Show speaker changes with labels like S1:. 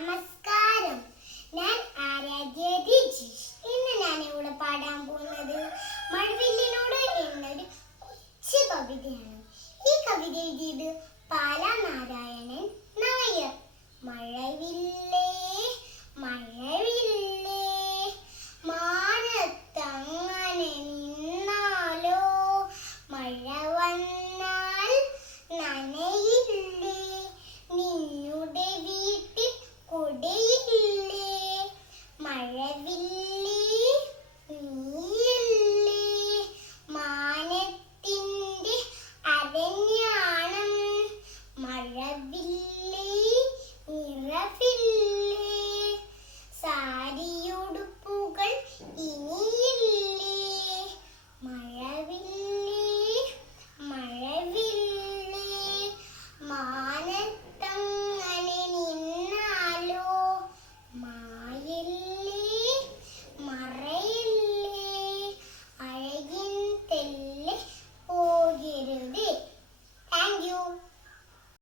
S1: നമസ്കാരം. ഞാൻ ആരാധ്യ രജീഷ് ഇന്ന് ഞാൻ ഇവിടെ പാടാൻ പോകുന്നത് മഴവില്ലിനോട് എന്നൊരു കൊച്ചു കവിതയാണ്. ഈ കവിത എഴുതിയത് പാലാ നാരായണൻ